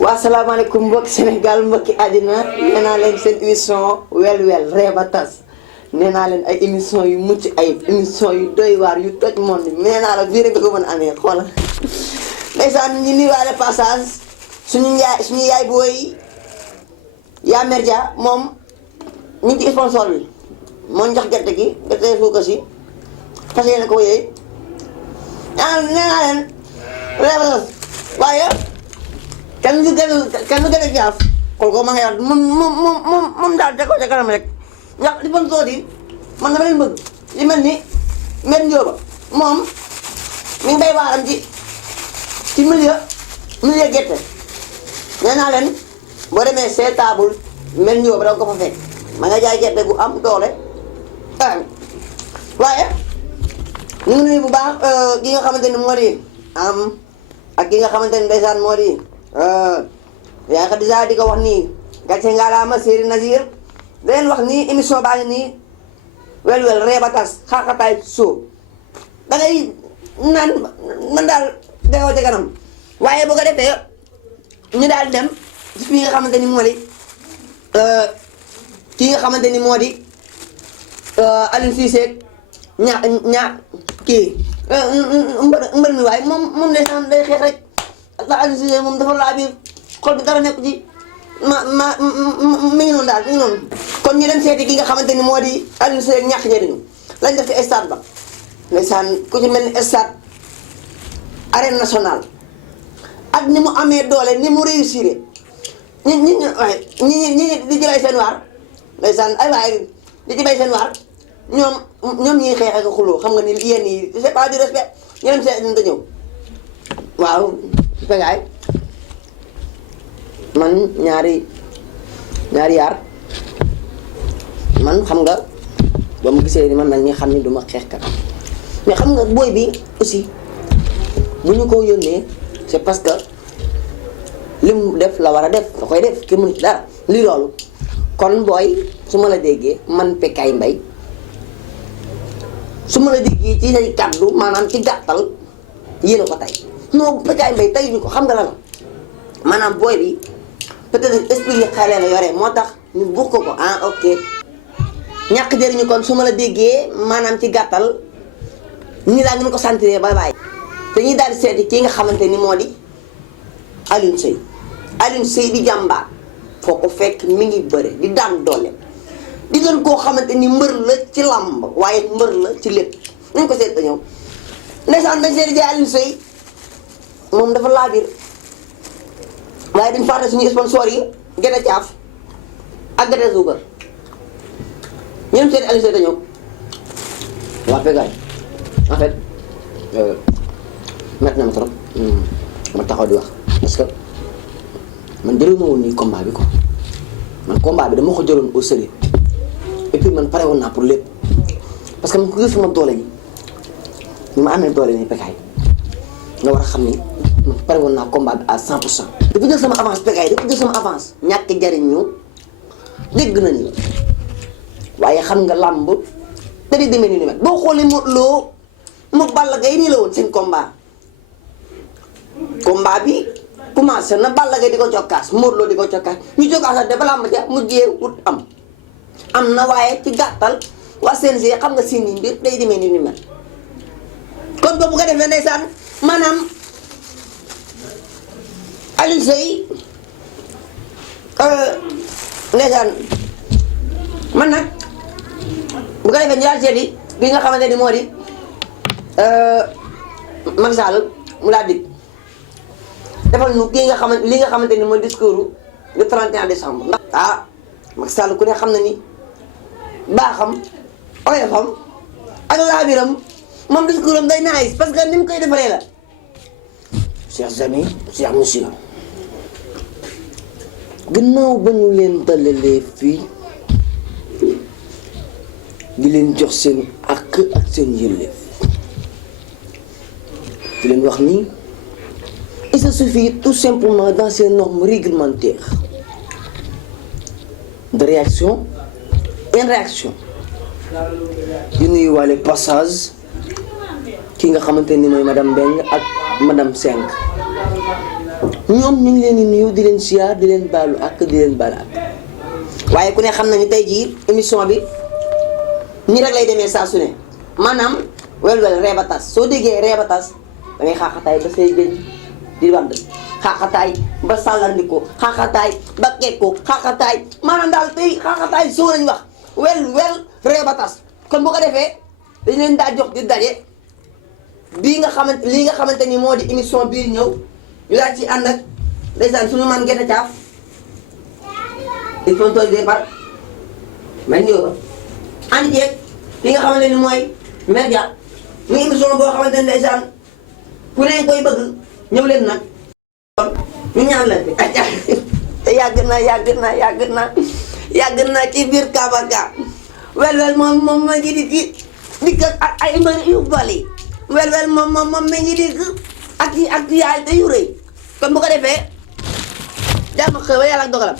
waa salaamaaleykum mbokki Sénégal mbokki àddina nee naa leen seen émission wel wel ree ba tas nee naa leen ay émission yu mucc ayib émission yu doy waar yu toj monde bi nee naa la bii rek nga ko mën a amee xoolal ndeysaan ñu nuyuwaale passage suñu yaay booy yaa merja moom ñu ngi ci sponsor bi moo ñu jox gerte gi gerte suukar si fas yéene ko yooyu nee naa leen ree ba tas waaye kan gën a jaaf xool ko ma nga yor moom daal te ko ca kanam rek ndax li bon sooti man dama leen bëgg li mel ni mel njóoba moom mi ngi bay waaram ci milieu gerte nee naa leen boo demee see table mel njóoba danga ko fa fekk ma nga jaay gerte gu am doole waaye ñu ngi nuyu bu baax ki nga xamante ni moo di am ak ki nga xamante ni ndeysaan moo di yaa ngi déjà di ko wax nii gàcce ngalaama Séeri Nazir da leen wax nii émission baa ngi nii wel wel ree ba tas xaaxataay soo da ngay naan man daal dayoo ca kanam waaye bu ko defee ñu daal dem ci fii nga xamante ni moo di kii nga xamante ni moo di Aliou Cissé kii mbër mi waaye moom ndeysaan day xeex rek ndax Aliou Cissé moom dafa laa biir xol bi dara nekk ci mi ngi noonu daal mi ngi noonu kon ñu dem seeti ki nga xamante ni moo di Aliou Cissé ñàkk jëriñu lañ def ci stade ba ndeysaan ku ci mel ni stade arène nationale ak ni mu amee doole ni mu réussir ñi di ci bay seen waar ndeysaan ay waaye di ci bay seen waar ñoom ñi xeex ak xuloo xam nga ni yéen yi c'est pas du respect ñu dem seeti te ñëw waaw pegaay man ñaari yaar man xam nga ba mu gisee ni man nag ñi xam ni duma xeexkat mais xam nga booy bi aussi bu ñu ko yónnee c'est parce que li mu def la war a def da koy def ki mun ci dara li loolu kon booy su ma la déggee man Pekaay Mbaye su ma la déggee ci say kàddu maanaam ci gàttal yéen a ko tey non Pekaay Mbaye tey ñu ko xam nga la maanaam booy bi peut-être esprit xale la yore moo tax ñu bugg ko ok ñàkk jëriñu kon su ma la déggee maanaam ci gàttal ñi daal ñu ko sentir ba bàyyi te ñi daal di seeti kii nga xamante ni moo di Alioune Seye di jàmbaar foo ko fekk mi ngi bëre di daan doole di doon koo xamante ni mbër la ci làmb waaye mbër la ci lépp nañ ko seet ba ñëw ndeysaan dañ seeti ji Alioune Seye moom dafa laabir waaye dañ fàtte suñu sponsor yi gerte caaf ak gerte suukar ñoom seeti Alioune Seye dañoo waa Pekaay en fait métti na ma trop ma taxaw di wax parce que man jëluma woon nii combat bi quoi man combat bi dama ko jëloon au sérieux et puis man pare woon naa pour lépp parce que man ku gis sama doole ji ni ma amee doole nii Pekaay nga war a xam ni man pare woon naa combat bi à 100%. dafa jël sama avance Pekaay dafa jël sama avance ñàkk jariñ ñu dégg nañu waaye xam nga làmb te di demee ni mel boo xoolee Modou Lo moom Balla Gaye nii la woon seen combat bi commencé na Balla Gaye di ko cokkaas Modou Lo di ko cokkaas ñu cokkaas de balaa ma ja mujjee wut am na waaye ci gàttal waa CNG xam nga seen i mbir day demee ni mel kon boobu nga defee ndeysaan maanaam Alioune Seye ndeysaan man nag bu ko defee ñu daal seeti bi nga xamante ni moo di Macky Sall mu laa dig defal nu kii nga xamante li nga xamante ni mooy discours le 31 décembre. ah Macky Sall ku ne xam na ni baaxam oyofam ak laabiram moom discours am day nice parce que ni mu koy defaree la. chers amis chers monsieur gannaaw ba ñu leen dalalee fii di leen jox seen àq ak seen yelleef di leen wax ni il se suffit tout simplement dans ces normes réglementaires de réaction et réaction di nuyuwaale passage ki nga xamante ni mooy madame Mbengue ak madame Seng ñoom ñu ngi leen di nuyu di leen siyaar di leen baalu ak di leen baal ak waaye ku ne xam nañu tey jii émission bi nii rek lay demee saa su ne maanaam wel-wel reeba tas soo déggee reeba tas da ngay xaaxataay ba say gëñ di wadd xaaxataay ba sàllandiko xaaxataay ba kekko xaaxataay maanaam daal tey xaaxataay soo lañ wax wel reeba tas kon bu ko defee dañ leen daa jox di daje lii nga xamante ni moo di émission bii ñëw ñu daal ci ànd ak ndeysaan suñu man gerte caaf il faut toog départ man ñëw ba ànd jeeg li nga xamante ni mooy média muy émission boo xamante ni ndeysaan ku ne koy bëgg ñëw leen nag ñu ñaan leen fi te yàgg na ci biir Kabaga wel moom ma ngi di ay mbir yu bari wel moom ma ngi dikk ak actualité yu rëy kon bu ko defee jàmm xëy ba yàlla ak dogalam